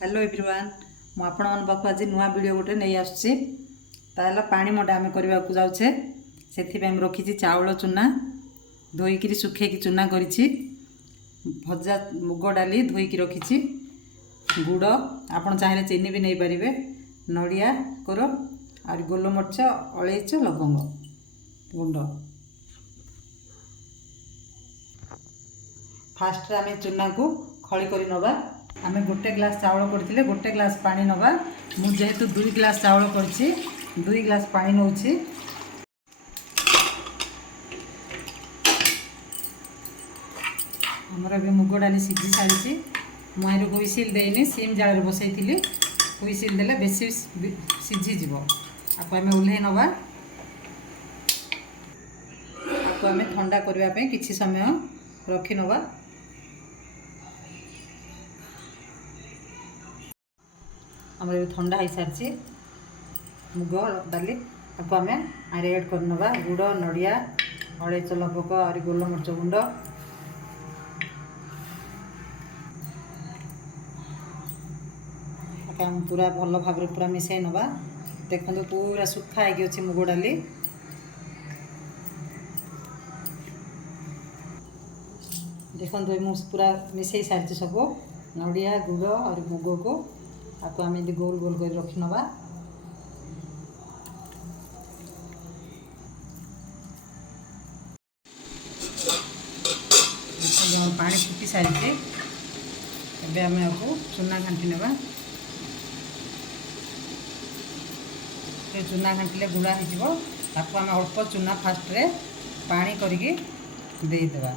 Hello everyone मु आपण मन पाखु आज नुआ वीडियो गोटे नहीं आसुची ताला पानी मडा आमे करबा को जाउछे सेथि पे हम रखीची चावल चूना धोईकी सुखेकी चूना करिछि भजा मुग डाली धोईकी रखीची गुड़ आपण चाहे चीनी भी नहीं पारिबे नड़िया कोर और गोलमरीच अलैच लवंग गुंड फास्ट आमे चूना को खली करी नबा आमे गोटे ग्लास चावल करथिले गोटे ग्लास पानी नबा मु जेहेतु 2 ग्लास चावल करछि 2 ग्लास पानी नउछि हमर भी मुग डाली सिझी सारिछि मुआरे हुइसिल देइनी सिम जाल रे बसैथिली हुइसिल देले बेसी सिझी जिवो आपको आमे उल्हे नबा आपको आमे ठंडा करबा पे किछि समय रखि नबा हमारे ठंडा हो सारी मुग डाली आपको आम आरे ऐड कर नवा गुड़ नड़िया अलैच लवंग और गोलमरीच गुंड हम पूरा भल भाव पूरा मिसाई नवा देखो पूरा सुखा है अच्छे मुग डाली देखो मुझे पूरा मिसाई सारी सब नड़िया गुड़ और मुग को आपको आम गोल गोल कर रखी नवा पानी फुटी सारी आम आपको चूना घाटी नवा चूना घाटिले गुड़ा हो आम अल्प चूना फास्ट रे पानी करके देदेवा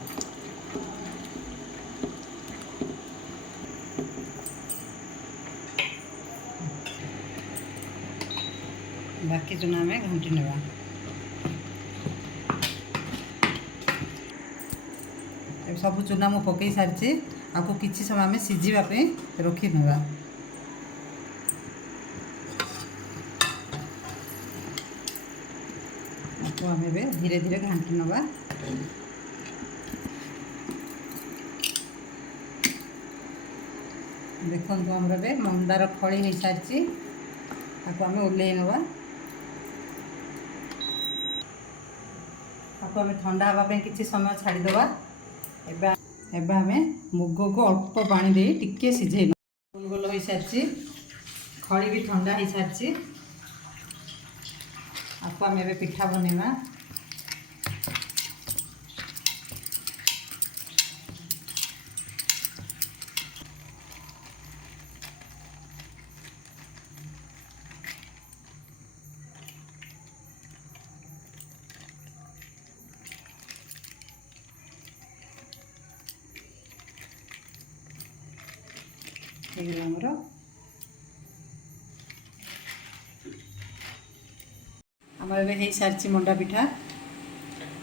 बाकी चूना में घंटी नवा सब चूना मु पकई सारी आपको किसी समय में सिझापी रखी नवा आपको आम धीरे धीरे घाटी नवा देखो हमारे मंदार खड़ी हो सारी आपको आम ओल्हे नवा आपको आम ठंडा हाँवाई किसी समय छाड़ीदवा एबे आम मुग को अल्प पानी दे टिके सिझे गोल गोल हो सारी खड़ी भी ठंडा हो सारी आपको आम एबे पिठा बनेवा आमर एबे हो सारी मंडा पिठा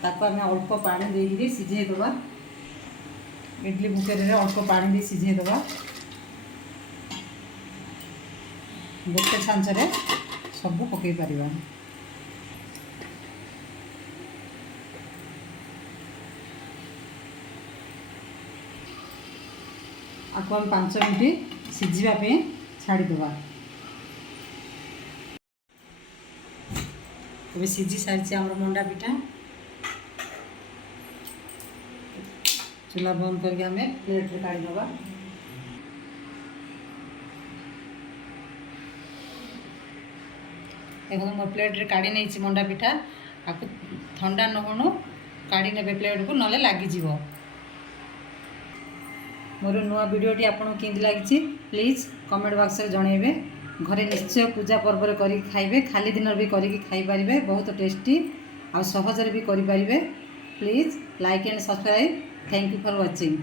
ताको आम अल्प पानी दे सिझे दबा इडली बुकेर अल्प पानी दे सिझे दबा गोटे छांचरे सब पकई पार आपको हम 5 मिनट सिझापी छाड़ीदवा अभी सिझी सारी आम मंडा पिठा चूल्हा बंद करके आम प्लेट रे काढ़ी दबा देखो मो प्लेट रे काढ़ी नहीं मंडा पिठा आपको ठंडा नहणु काढ़ी ने प्लेट को नले लगी मोर नुआ वीडियोटी आपको केमती लगी प्लीज़ कमेंट बॉक्स में जनइबे घरे निश्चय पूजा पर्व कर खाइबे खाली दिन भी करके खाई पारिबे बहुत टेस्टी और सहज भी करि पारिबे please like and subscribe thank you for watching.